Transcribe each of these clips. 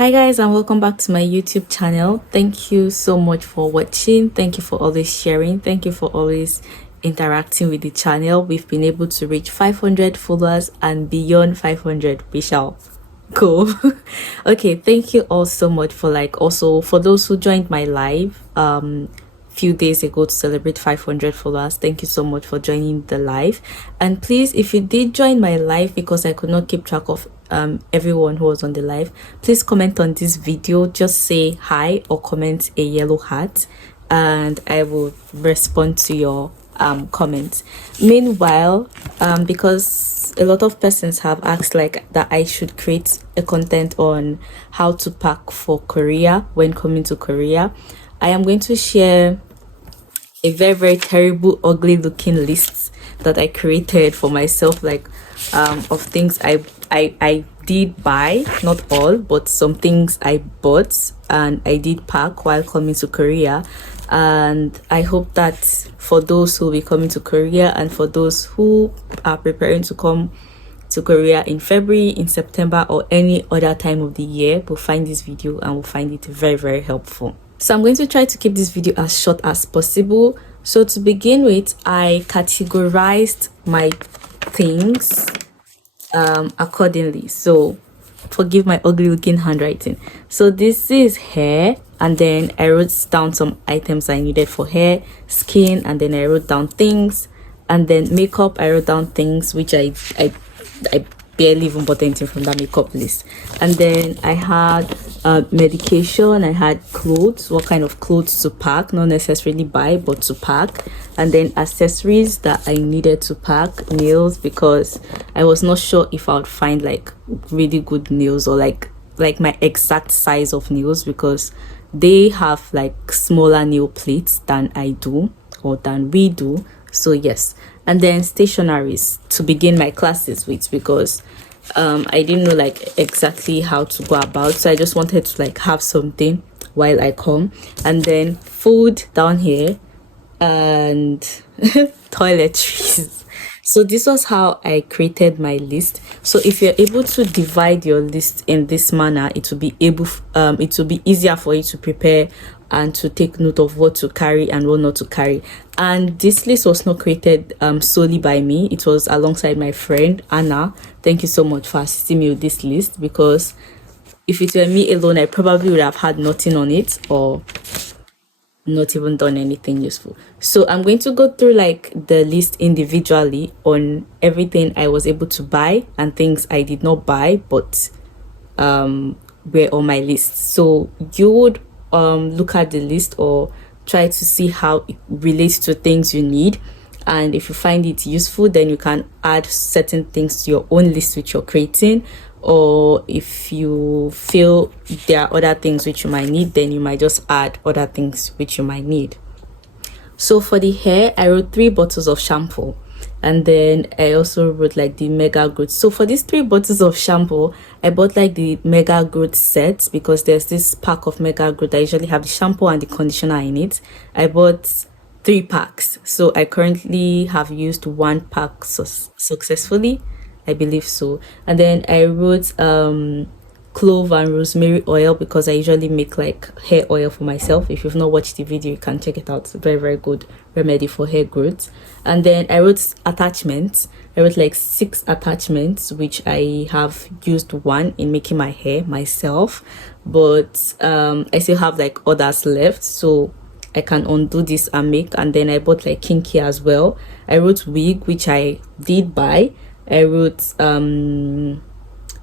Hi guys, and welcome back to my YouTube channel. Thank you so much for watching. Thank you for always sharing. Thank you for always interacting with the channel. We've been able to reach 500 followers and beyond 500 we shall go. Okay, thank you all so much for also for those who joined my live few days ago to celebrate 500 followers. Thank you so much for joining the live. And please, if you did join my live, because I could not keep track of everyone who was on the live, please comment on this video. Just say hi or comment a yellow heart and I will respond to your comments. Meanwhile, because a lot of persons have asked that I should create a content on how to pack for Korea when coming to Korea, I am going to share a very terrible, ugly looking list that I created for myself, of things I did buy, not all, but some things I bought and I did pack while coming to Korea. And I hope that for those who will be coming to Korea and for those who are preparing to come to Korea in February, in September, or any other time of the year, will find this video and will find it very helpful. So I'm going to try to keep this video as short as possible. So to begin with, I categorized my things accordingly. So forgive my ugly looking handwriting. So this is hair, and then I wrote down some items I needed for hair, skin, and then I wrote down things, and then makeup. I wrote down things which I barely even bought anything from that makeup list. And then I had medication, I had clothes, what kind of clothes to pack, not necessarily buy but to pack, and then accessories that I needed to pack, nails, because I was not sure if I would find really good nails or like my exact size of nails, because they have smaller nail plates than I do or than we do. So yes. And then stationaries to begin my classes with, because I didn't know exactly how to go about, so I just wanted to have something while I come. And then food down here and toiletries. So this was how I created my list. So if you're able to divide your list in this manner, it will be easier for you to prepare and to take note of what to carry and what not to carry. And this list was not created solely by me. It was alongside my friend Anna. Thank you so much for assisting me with this list, because if it were me alone, I probably would have had nothing on it or not even done anything useful. So I'm going to go through the list individually on everything I was able to buy and things I did not buy but were on my list. So you would look at the list or try to see how it relates to things you need, and if you find it useful, then you can add certain things to your own list which you're creating, or if you feel there are other things which you might need, then you might just add other things which you might need. So for the hair, I wrote 3 bottles of shampoo, and then I also wrote the mega growth. So for these 3 bottles of shampoo, I bought the mega growth set, because there's this pack of mega growth. I usually have the shampoo and the conditioner in it. I bought 3 packs, so I currently have used 1 pack successfully, I believe so. And then I wrote clove and rosemary oil, because I usually make hair oil for myself. If you've not watched the video, you can check it out. It's a very good remedy for hair growth. And then I wrote attachments. I wrote 6 attachments, which I have used 1 in making my hair myself, but I still have others left, so I can undo this and make. And then I bought kinky as well. I wrote wig, which I did buy. I wrote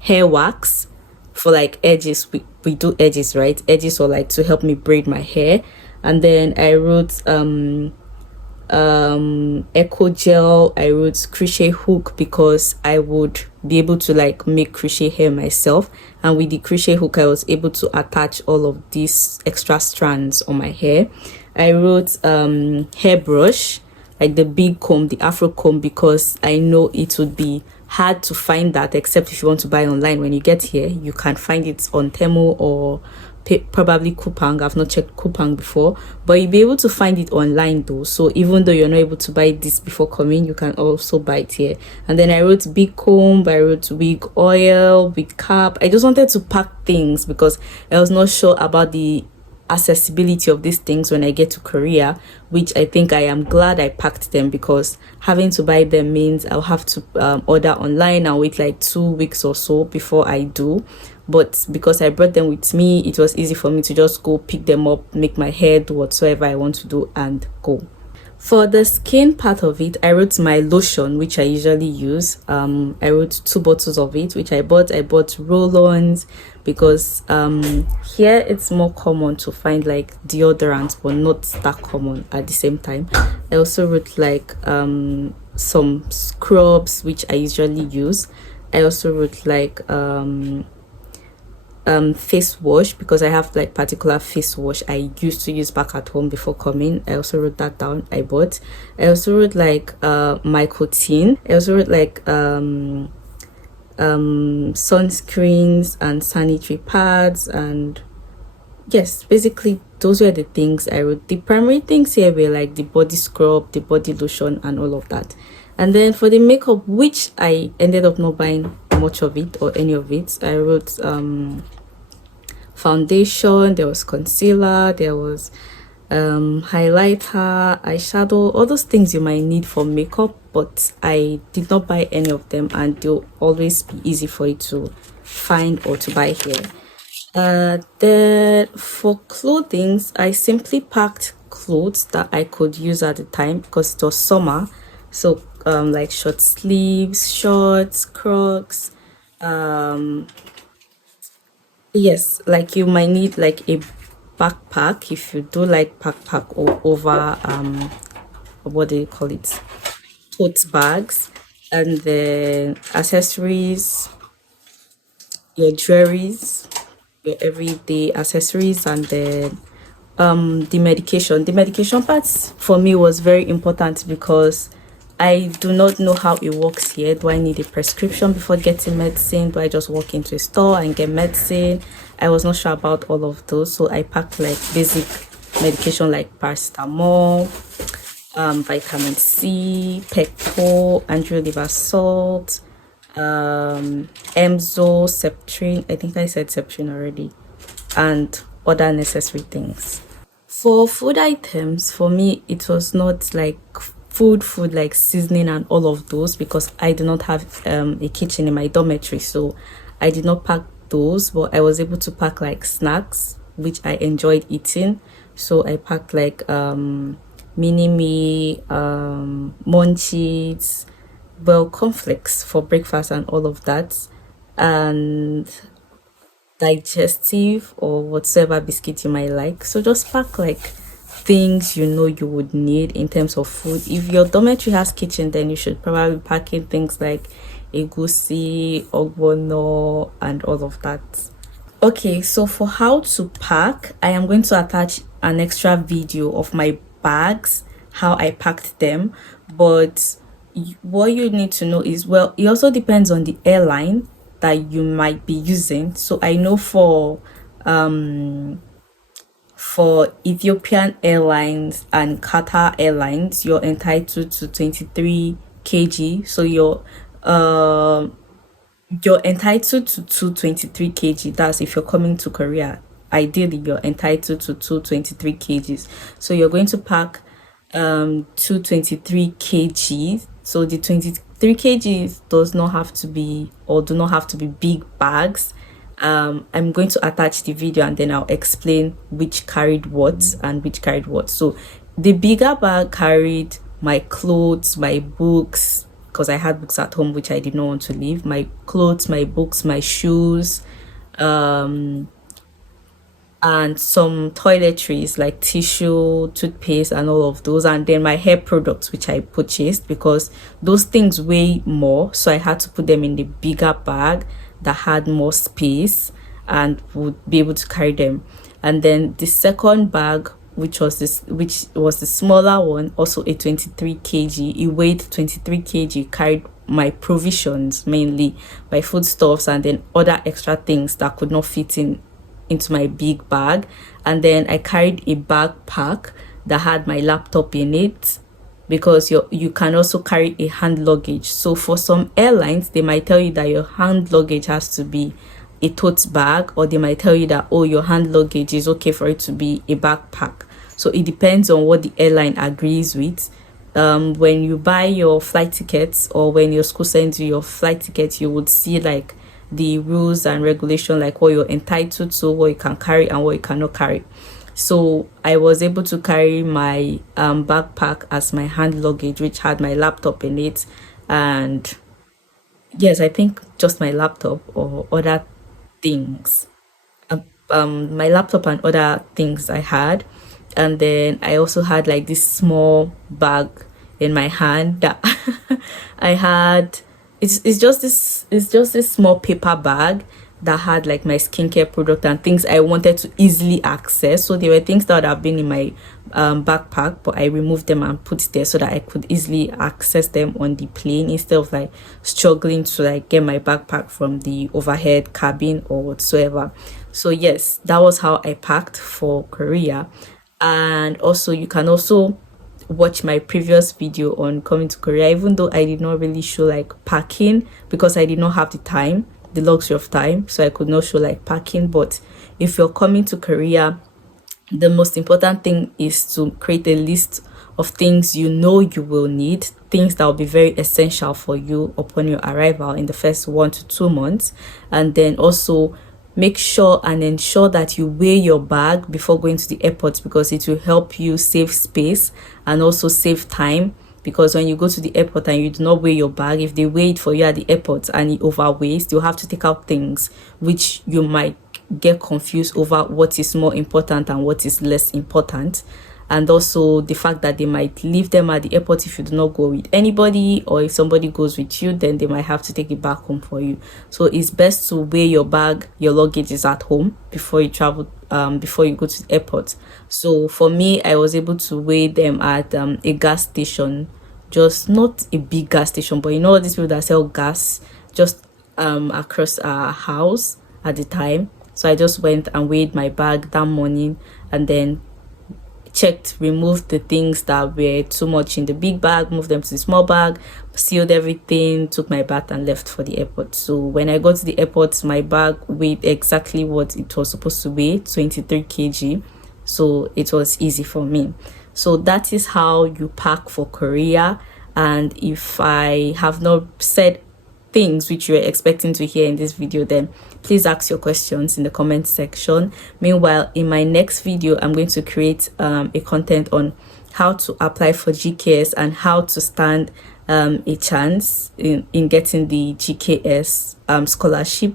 hair wax for edges. We do edges, right? Edges, or to help me braid my hair. And then I wrote echo gel. I wrote crochet hook, because I would be able to make crochet hair myself, and with the crochet hook I was able to attach all of these extra strands on my hair. I wrote hairbrush, the big comb, the afro comb, because I know it would be hard to find that, except if you want to buy online. When you get here, you can find it on Temu or probably Coupang. I've not checked Coupang before, but you'll be able to find it online though. So even though you're not able to buy this before coming, you can also buy it here. And then I wrote big comb, I wrote wig oil, wig cap. I just wanted to pack things because I was not sure about the accessibility of these things when I get to Korea, which I think I am glad I packed them, because having to buy them means I'll have to order online and wait like 2 weeks or so before I do. But because I brought them with me, it was easy for me to just go pick them up, make my hair, do whatsoever I want to do, and go. For the skin part of it, I wrote my lotion, which I usually use. I wrote 2 bottles of it, which I bought roll-ons, because here it's more common to find like deodorant, but not that common at the same time. I also wrote like some scrubs, which I usually use. I also wrote like face wash, because I have like particular face wash I used to use back at home before coming. I also wrote that down. I also wrote like mycotin. I also wrote like sunscreens and sanitary pads, and yes, basically those were the things I wrote. The primary things here were like the body scrub, the body lotion, and all of that. And then for the makeup, which I ended up not buying much of it or any of it, I wrote foundation, there was concealer, there was highlighter, eyeshadow, all those things you might need for makeup, but I did not buy any of them, and they'll always be easy for you to find or to buy here. Then for clothing, I simply packed clothes that I could use at the time because it was summer. So like short sleeves, shorts, Crocs, yes, like you might need like a backpack if you do like backpack or over what do you call it, tote bags, and then accessories, your jewelries, your everyday accessories, and then the medication parts for me was very important because I do not know how it works here. Do I need a prescription before getting medicine? Do I just walk into a store and get medicine? I was not sure about all of those, so I packed like basic medication like paracetamol, vitamin C, Pecto, Andrew liver salt, Emzo, Septrin. I think I said Septrin already, and other necessary things. For food items, for me, it was not like food like seasoning and all of those, because I do not have a kitchen in my dormitory, so I did not pack those, but I was able to pack like snacks which I enjoyed eating. So I packed like mini me, munchies, well, cornflakes for breakfast and all of that, and digestive or whatever biscuit you might like. So just pack like things you know you would need in terms of food. If your dormitory has kitchen, then you should probably pack in things like egusi, ogbono, and all of that. Okay, so for how to pack, I am going to attach an extra video of my bags, how I packed them. But what you need to know is, well, it also depends on the airline that you might be using. So I know for Ethiopian Airlines and Qatar Airlines, you're entitled to 23 kg. So you're entitled to 223 kg. That's if you're coming to Korea. Ideally, you're entitled to 223 kgs. So you're going to pack 223 kgs. So the 23 kgs does not have to be, or do not have to be, big bags. I'm going to attach the video and then I'll explain which carried what and which carried what. So the bigger bag carried my clothes, my books, because I had books at home which I did not want to leave, my clothes, my books, my shoes, and some toiletries like tissue, toothpaste, and all of those, and then my hair products which I purchased because those things weigh more, so I had to put them in the bigger bag that had more space and would be able to carry them. And then the second bag, which was the smaller one, also a 23 kg, it weighed 23 kg, carried my provisions, mainly my foodstuffs, and then other extra things that could not fit into my big bag. And then I carried a backpack that had my laptop in it, because you can also carry a hand luggage. So for some airlines, they might tell you that your hand luggage has to be a tote bag, or they might tell you that, oh, your hand luggage is okay for it to be a backpack. So it depends on what the airline agrees with. When you buy your flight tickets, or when your school sends you your flight tickets, you would see like the rules and regulation, like what you're entitled to, what you can carry and what you cannot carry. So I was able to carry my backpack as my hand luggage, which had my laptop in it. And yes, I think just my laptop or other things. My laptop and other things I had. And then I also had like this small bag in my hand that I had. It's just this small paper bag that had like my skincare product and things I wanted to easily access. So there were things that would have been in my backpack, but I removed them and put it there so that I could easily access them on the plane, instead of like struggling to like get my backpack from the overhead cabin or whatsoever. So yes, that was how I packed for Korea. And also, you can also watch my previous video on coming to Korea, even though I did not really show like packing, because I did not have the luxury of time, so I could not show like packing. But if you're coming to Korea, the most important thing is to create a list of things you know you will need, things that will be very essential for you upon your arrival in the first 1 to 2 months. And then also make sure and ensure that you weigh your bag before going to the airport, because it will help you save space and also save time. Because when you go to the airport and you do not weigh your bag, if they weigh it for you at the airport and it overweighs, you'll have to take out things, which you might get confused over what is more important and what is less important. And also the fact that they might leave them at the airport if you do not go with anybody, or if somebody goes with you, then they might have to take it back home for you. So it's best to weigh your bag, your luggage is at home before you travel, before you go to the airport. So for me, I was able to weigh them at a gas station, just not a big gas station, but you know these people that sell gas just across our house at the time. So I just went and weighed my bag that morning, and then checked, removed the things that were too much in the big bag, moved them to the small bag, sealed everything, took my bath and left for the airport. So when I got to the airport, my bag weighed exactly what it was supposed to weigh, 23 kg. So it was easy for me. So that is how you pack for Korea. And if I have not said things which you were expecting to hear in this video, then please ask your questions in the comment section. Meanwhile, in my next video, I'm going to create a content on how to apply for GKS and how to stand a chance in getting the GKS scholarship.